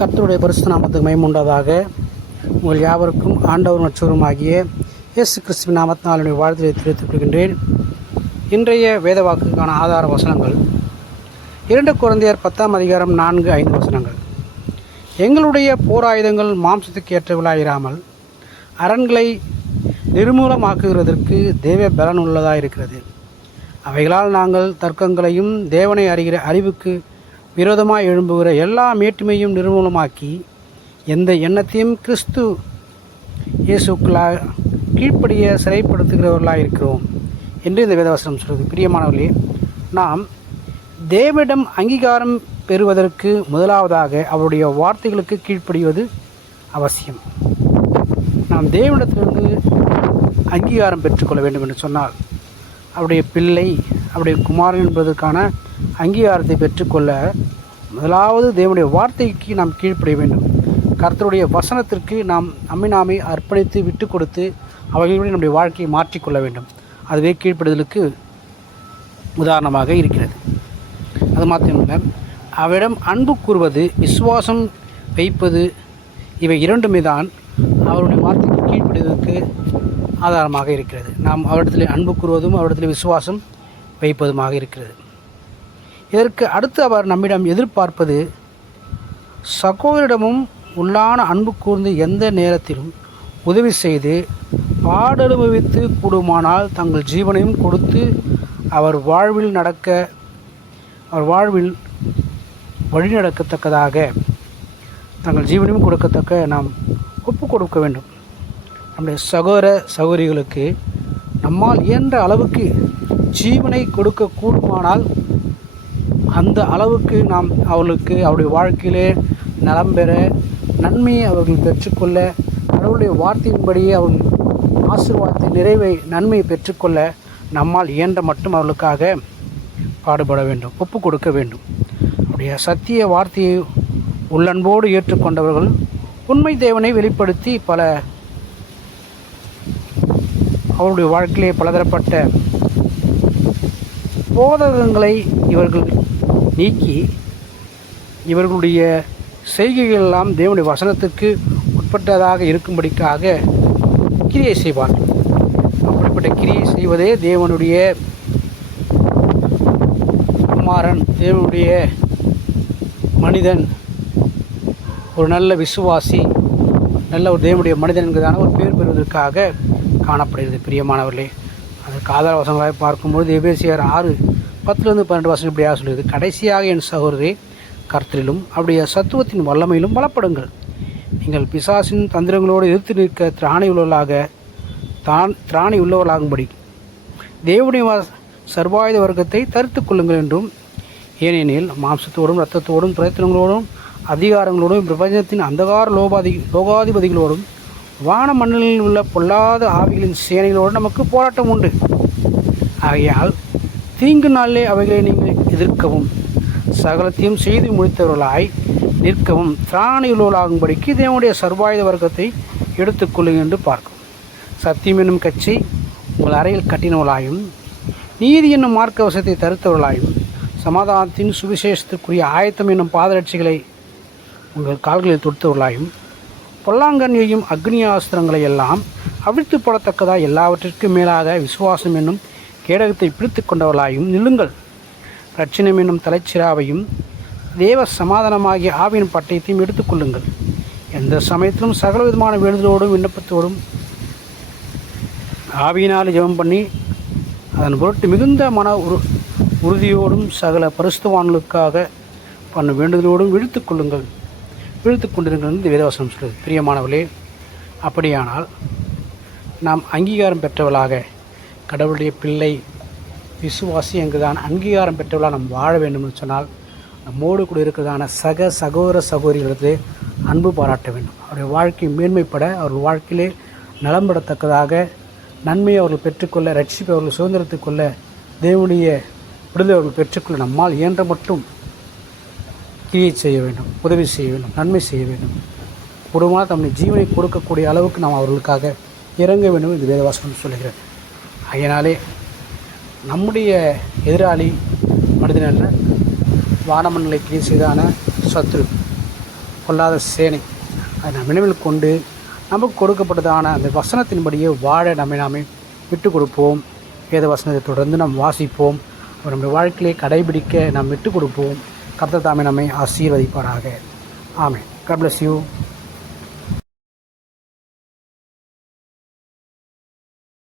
கர்த்தருடைய பரிசுத்த நாமத்துக்கு மகிமை உண்டாதாக. உங்கள் யாவருக்கும் ஆண்டவர் மற்றவருமாகிய இயேசு கிறிஸ்துவின் நாமத்தினால் வாழ்த்துக்களை தெரிவித்துக் கொள்கின்றேன். இன்றைய வேத வாக்குக்கான ஆதார வசனங்கள் 2 கொரிந்தியர் 10 4-5 வசனங்கள். எங்களுடைய போராயுதங்கள் மாம்சத்துக்கு ஏற்றவளாயிராமல் அரண்களை நிர்மூலமாக்குகிறதற்கு தேவ பலன் உள்ளதாக இருக்கிறது. அவைகளால் நாங்கள் தர்க்கங்களையும் தேவனை அறிகிற அறிவுக்கு விரோதமாக எழும்புகிற எல்லா மேட்டுமையும் நிர்மூலமாக்கி எந்த எண்ணத்தையும் கிறிஸ்து இயேசுக்களாக கீழ்ப்படிய சிறைப்படுத்துகிறவர்களாக இருக்கிறோம் என்று இந்த வேதவசனம் சொல்கிறது. பிரியமானவர்களே, நாம் தேவனிடம் அங்கீகாரம் பெறுவதற்கு முதலாவதாக அவருடைய வார்த்தைகளுக்கு கீழ்ப்படிவது அவசியம். நாம் தேவனிடத்திலிருந்து அங்கீகாரம் பெற்றுக்கொள்ள வேண்டும் என்று சொன்னால் அவருடைய பிள்ளை, அவருடைய குமாரன் என்பதற்கான அங்கீகாரத்தை பெற்றுக்கொள்ள முதலாவது தேவனுடைய வார்த்தைக்கு நாம் கீழ்ப்படிய வேண்டும். கர்த்தருடைய வசனத்திற்கு நாம் நம்மை அர்ப்பணித்து விட்டு கொடுத்து அவைகளுடைய நம்முடைய வாழ்க்கையை மாற்றிக்கொள்ள வேண்டும். அதுவே கீழ்ப்படுதலுக்கு உதாரணமாக இருக்கிறது. அது மாத்திரமல்ல, அவரிடம் அன்பு கூறுவது, விசுவாசம் வைப்பது, இவை இரண்டுமே தான் அவருடைய வார்த்தைக்கு கீழ்ப்படுவதற்கு ஆதாரமாக இருக்கிறது. நாம் அவரிடத்தில் அன்பு கூறுவதும் அவரிடத்தில் விசுவாசம் வைப்பதுமாக இருக்கிறது. இதற்கு அடுத்து அவர் நம்மிடம் எதிர்பார்ப்பது சகோதரிடமும் உள்ளான அன்பு கூர்ந்து எந்த நேரத்திலும் உதவி செய்து பாடனுபவித்து கூடுமானால் தங்கள் ஜீவனையும் கொடுத்து அவர் வாழ்வில் வழிநடக்கத்தக்கதாக தங்கள் ஜீவனையும் கொடுக்கத்தக்க நாம் ஒப்பு கொடுக்க வேண்டும். நம்முடைய சகோதர சகோதரிகளுக்கு நம்மால் இயன்ற அளவுக்கு ஜீவனை கொடுக்க கூடுமானால் அந்த அளவுக்கு நாம் அவர்களுக்கு அவருடைய வாழ்க்கையிலே நலம் பெற, நன்மையை அவர்கள் பெற்றுக்கொள்ள, கடவுளுடைய வார்த்தையின்படியே அவர்கள் ஆசீர்வாதத்தை நிறைவை நன்மையை பெற்றுக்கொள்ள நம்மால் இயன்ற மட்டும் அவர்களுக்காக பாடுபட வேண்டும், ஒப்பு கொடுக்க வேண்டும். அவருடைய சத்திய வார்த்தையை உள்ளன்போடு ஏற்றுக்கொண்டவர்கள் உண்மை தேவனை வெளிப்படுத்தி அவருடைய வாழ்க்கையிலே பலதரப்பட்ட போதகங்களை இவர்கள் நீக்கி இவர்களுடைய செய்கைகள் எல்லாம் தேவனுடைய வசனத்துக்கு உட்பட்டதாக இருக்கும்படிக்காக கிரியை செய்வார்கள். அப்படிப்பட்ட கிரியை செய்வதே தேவனுடைய குமாரன், தேவனுடைய மனிதன், ஒரு நல்ல விசுவாசி, நல்ல ஒரு தேவனுடைய மனிதன் என்கிறதான ஒரு பேர் பெறுவதற்காக காணப்படுகிறது. பிரியமானவர்களே, அதற்கு ஆதார வசனங்களாக பார்க்கும்போது எபேசியர் 6:10-12 வசனம் இப்படியாக சொல்லுது. கடைசியாக என் சகோதரரே, கர்த்தரிலும் அவருடைய சத்துவத்தின் வல்லமையிலும் பலப்படுங்கள். நீங்கள் பிசாசின் தந்திரங்களோடு எதிர்த்து நிற்க திராணி உள்ளவர்களாகும்படி தேவனுடைய சர்வாயுத வர்க்கத்தை தரித்து கொள்ளுங்கள் என்றும், ஏனெனில் மாம்சத்தோடும் இரத்தத்தோடும் பிரயத்தனங்களோடும் அதிகாரங்களோடும் பிரபஞ்சத்தின் அந்தகார லோகாதிபதிகளோடும் வான மண்டலில் உள்ள பொல்லாத ஆவிகளின் சேனைகளோடு நமக்கு போராட்டம் உண்டு. ஆகையால் தீங்கு நாளிலே அவைகளை நீங்கள் எதிர்க்கவும் சகலத்தையும் செய்து முடித்தவர்களாய் நிற்கவும் திராணியுள்ளவர்களாகும்படிக்கு தேவனுடைய சர்வாயுத வர்க்கத்தை எடுத்துக்கொள்ளுங்கள் என்று பார்க்கும். சத்தியம் என்னும் கட்சி உங்கள் அறையில் கட்டினவர்களாயும், நீதி என்னும் மார்க்க வசத்தை தருத்தவர்களாயும், சமாதானத்தின் சுவிசேஷத்திற்குரிய ஆயத்தம் என்னும் பாதரட்சிகளை உங்கள் கால்களில் தொடுத்தவர்களாயும், பொல்லாங்கண்ணியையும் அக்னியாஸ்திரங்களை எல்லாம் அவிழ்த்து போடத்தக்கதாக எல்லாவற்றிற்கும் மேலாக விசுவாசம் என்னும் கேடகத்தை பிடித்து கொண்டவர்களாயும் நில்லுங்கள். இரட்சணம் என்னும் தலைச்சிராவையும் தேவ சமாதானமாகிய ஆவியின் பட்டயத்தையும் எடுத்துக்கொள்ளுங்கள். எந்த சமயத்திலும் சகல விதமான வேண்டுதலோடும் விண்ணப்பத்தோடும் ஆவியினால் ஜெபம் பண்ணி அதன் பொருட்டு மிகுந்த மன உறுதியோடும் சகல பரிசுத்தவான்களுக்காக பண்ணும் வேண்டுதலோடும் விழித்து கொண்டிருங்கள் என்று வேதவசனம் சொல்கிறது. பிரியமானவர்களே, அப்படியானால் நாம் அங்கீகாரம் பெற்றவர்களாக, கடவுளுடைய பிள்ளை, விசுவாசி என்கிறதான அங்கீகாரம் பெற்றவர்களாக நாம் வாழ வேண்டும் என்று சொன்னால் நம்மோடு கூட இருக்கிறதான சகோதர சகோதரிகளுக்கு அன்பு பாராட்ட வேண்டும். அவருடைய வாழ்க்கை மேன்மைப்பட, அவர்கள் வாழ்க்கையிலே நலம்படத்தக்கதாக நன்மையை அவர்கள் பெற்றுக்கொள்ள, ரட்சிப்பை அவர்கள் சுதந்திரத்துக்கொள்ள, தேவனுடைய விடுதலை அவர்கள் பெற்றுக்கொள்ள நம்மால் இயன்ற மட்டும் கிரியை செய்ய வேண்டும், உதவி செய்ய வேண்டும், நன்மை செய்ய வேண்டும். குடும்பமாக தம்முடைய ஜீவனை கொடுக்கக்கூடிய அளவுக்கு நாம் அவர்களுக்காக இறங்க வேண்டும் என்று வேதவாசனம் சொல்லுகிறது. அதனாலே நம்முடைய எதிராளி மனிதனல்ல, வானமண்டலை கிரியை செய்தான சத்ரு. பொல்லாத சேனை. அதை நாம் நினைவில் கொண்டு நமக்கு கொடுக்கப்பட்டதான அந்த வசனத்தின்படியே வாழ நாமே விட்டு கொடுப்போம். வேத வசனத்தை தொடர்ந்து நாம் வாசிப்போம். நம்முடைய வாழ்க்கையை கடைபிடிக்க நாம் விட்டு கொடுப்போம். கர்த்தர் தாமே நம்மை ஆசீர்வதிப்பாராக. ஆமென். God bless you.